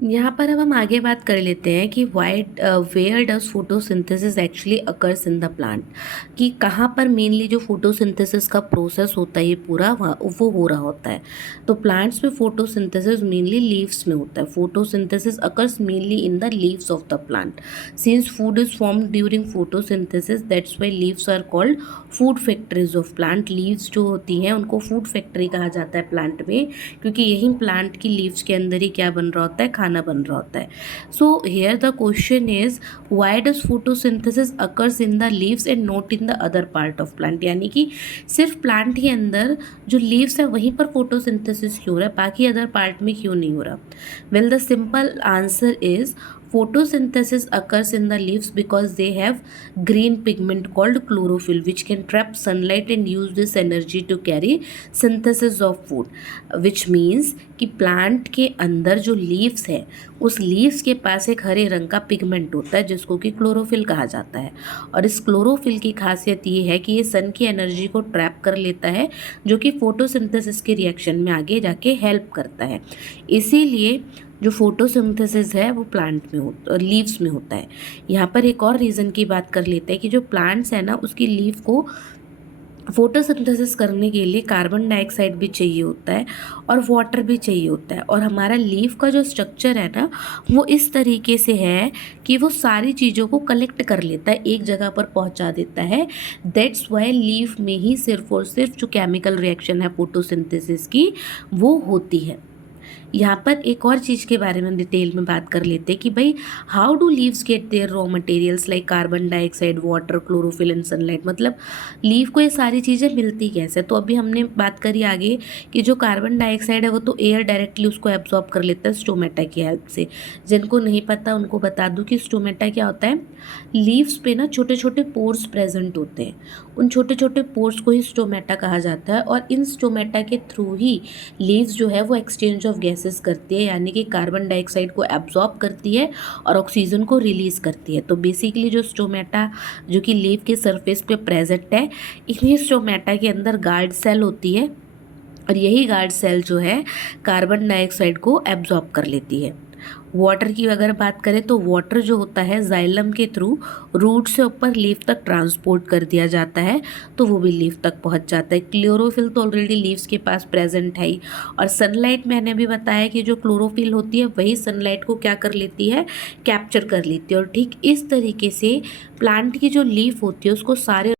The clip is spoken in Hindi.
यहाँ पर अब हम आगे बात कर लेते हैं कि why where does photosynthesis actually occurs in the plant, कि कहाँ पर मेनली जो फोटोसिंथेसिस का प्रोसेस होता है ये पूरा वो हो रहा होता है। तो प्लांट्स में फोटोसिंथेसिस मेनली लीव्स में होता है। Photosynthesis occurs mainly in the leaves of the plant. Since food is formed during photosynthesis, that's why leaves are called food factories of plant. Leaves जो होती हैं उनको फूड फैक्ट्री कहा जाता है प्लांट में, क्योंकि यही प्लांट की लीव्स के अंदर ही क्या बन रहा होता है, खाना बन रहा होता है। So here the question is why does photosynthesis occurs in the leaves and not in the other part of plant, यानी कि सिर्फ प्लांट के अंदर जो लीव्स है वहीं पर फोटोसिंथेसिस क्यों हो रहा है, बाकी अदर पार्ट में क्यों नहीं हो रहा। Well the simple answer is photosynthesis occurs in the leaves because they have green pigment called chlorophyll, which can trap sunlight and use this energy to carry synthesis of food, which means कि प्लांट के अंदर जो लीव्स है उस लीव्स के पास एक हरे रंग का पिगमेंट होता है जिसको कि क्लोरोफिल कहा जाता है। और इस क्लोरोफिल की खासियत ये है कि ये सन की एनर्जी को ट्रैप कर लेता है, जो कि फोटोसिंथेसिस के रिएक्शन में आगे जाके हेल्प करता है। इसीलिए जो फोटोसिंथेसिस है वो प्लांट में होता, लीव्स में होता है। यहाँ पर एक और रीज़न की बात कर लेते हैं कि जो प्लांट्स है ना उसकी लीव को फोटोसिंथेसिस करने के लिए कार्बन डाइऑक्साइड भी चाहिए होता है और वाटर भी चाहिए होता है। और हमारा लीफ का जो स्ट्रक्चर है ना वो इस तरीके से है कि वो सारी चीज़ों को कलेक्ट कर लेता है, एक जगह पर पहुंचा देता है। दैट्स वाई लीफ में ही सिर्फ और सिर्फ जो केमिकल रिएक्शन है फोटोसिंथेसिस की वो होती है। यहाँ पर एक और चीज़ के बारे में डिटेल में बात कर लेते हैं कि भाई how do leaves get their raw materials like carbon dioxide, water, chlorophyll and sunlight. मतलब लीव को ये सारी चीज़ें मिलती कैसे। तो अभी हमने बात करी आगे कि जो कार्बन डाइऑक्साइड है वो तो एयर डायरेक्टली उसको एब्जॉर्ब कर लेता है स्टोमेटा की हेल्प से। जिनको नहीं पता उनको बता दूँ कि स्टोमेटा क्या होता है। लीव्स पे ना छोटे छोटे पोर्स प्रेजेंट होते हैं, उन छोटे छोटे पोर्स को ही स्टोमेटा कहा जाता है। और इन स्टोमेटा के थ्रू ही लीव्स जो है वो एक्सचेंज ऑफ गैसेस करती है, यानी कि कार्बन डाइऑक्साइड को एब्जॉर्ब करती है और ऑक्सीजन को रिलीज़ करती है। तो बेसिकली जो स्टोमेटा जो कि लीव के सरफेस पे प्रेजेंट है, इन्हीं स्टोमेटा के अंदर गार्ड सेल होती है और यही गार्ड सेल जो है कार्बन डाइऑक्साइड को एब्जॉर्ब कर लेती है। वाटर की अगर बात करें तो वाटर जो होता है जाइलम के थ्रू रूट से ऊपर लीफ तक ट्रांसपोर्ट कर दिया जाता है, तो वो भी लीफ तक पहुंच जाता है। क्लोरोफिल तो ऑलरेडी लीव्स के पास प्रेजेंट है ही। और सनलाइट मैंने भी बताया कि जो क्लोरोफिल होती है वही सनलाइट को क्या कर लेती है, कैप्चर कर लेती है। और ठीक इस तरीके से प्लांट की जो लीफ होती है उसको सारे